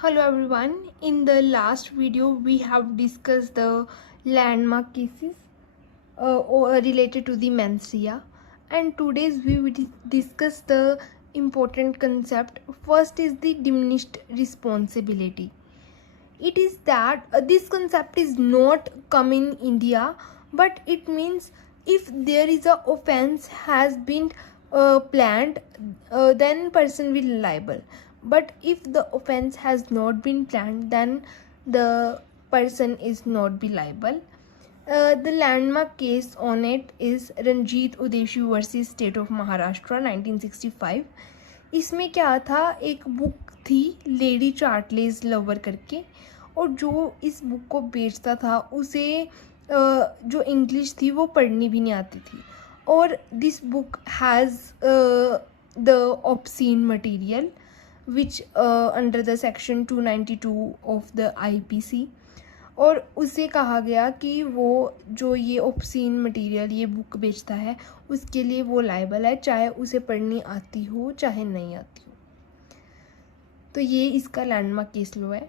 Hello everyone. In the last video we have discussed the landmark cases related to the mens rea, and today's we will discuss the important concept. First is the diminished responsibility. It is that this concept is not come in India, but it means if there is a offense has been planned, then person will liable. But if the offense has not been planned, then the person is not be liable. The landmark case on it is Ranjit Udeshi versus state of Maharashtra 1965. इसमें क्या था, एक book थी lady चार्टलेज lover करके, और जो इस book को बेचता था उसे जो इंग्लिश थी वो पढ़नी भी नहीं आती थी, और this book has the obscene material which under the section 292 of the IPC, और उसे कहा गया कि वो जो ये ऑब्सीन मटेरियल ये बुक बेचता है उसके लिए वो लायबल है, चाहे उसे पढ़नी आती हो चाहे नहीं आती हो. तो ये इसका लैंडमार्क केस लो है.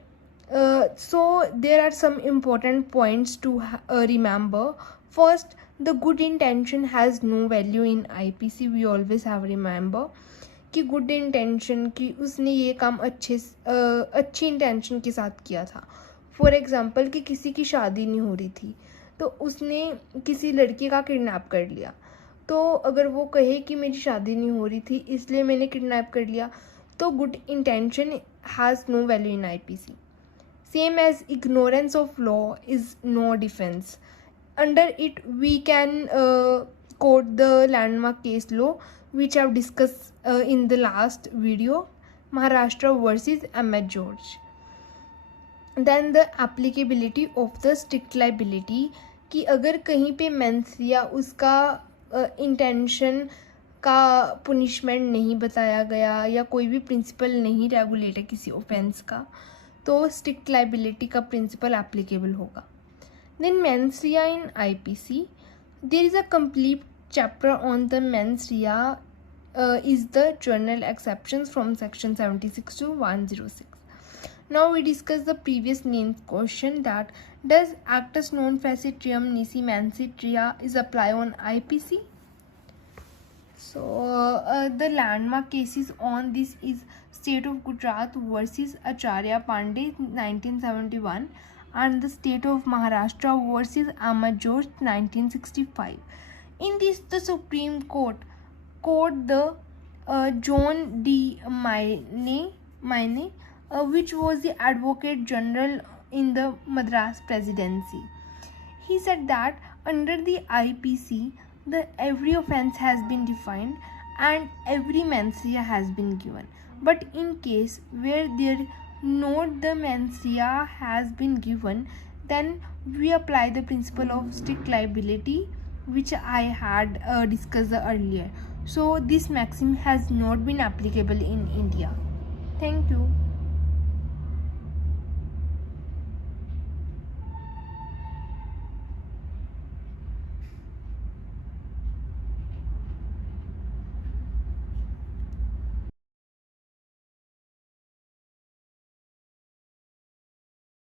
So there are some important points to remember. First, the good intention has no value in IPC. We always have remember कि गुड इंटेंशन कि उसने ये काम अच्छी इंटेंशन के साथ किया था. फॉर एग्ज़ाम्पल कि किसी की शादी नहीं हो रही थी तो उसने किसी लड़की का किडनैप कर लिया, तो अगर वो कहे कि मेरी शादी नहीं हो रही थी इसलिए मैंने किडनैप कर लिया, तो good intention has no value in IPC. Same as ignorance of law is no defense. Under it, we can quote the landmark case law, which I have discussed in the last video, Maharashtra versus M.H. George. Then the applicability of the strict liability, कि अगर कहीं पे mains या उसका intention का punishment नहीं बताया गया या कोई भी प्रिंसिपल नहीं रेगुलेट है किसी ऑफेंस का, तो स्ट्रिक्ट लाइबिलिटी का प्रिंसिपल एप्लीकेबल होगा. Then mens rea in IPC, there is a complete chapter on the mens rea is the general exceptions from section 76 to 106. Now we discuss the previous named question, that does actus non facetium nisi mensi rea is apply on IPC. So the landmark cases on this is State of Gujarat versus Acharya Pandey 1971 and the State of Maharashtra versus M.H. George 1965. In this, the Supreme Court quote the John D. Maine, which was the Advocate General in the Madras Presidency. He said that under the IPC, every offense has been defined and every mens rea has been given. But in case where there not the mens rea has been given, then we apply the principle of strict liability, which I had discussed earlier. So this maxim has not been applicable in India. Thank you.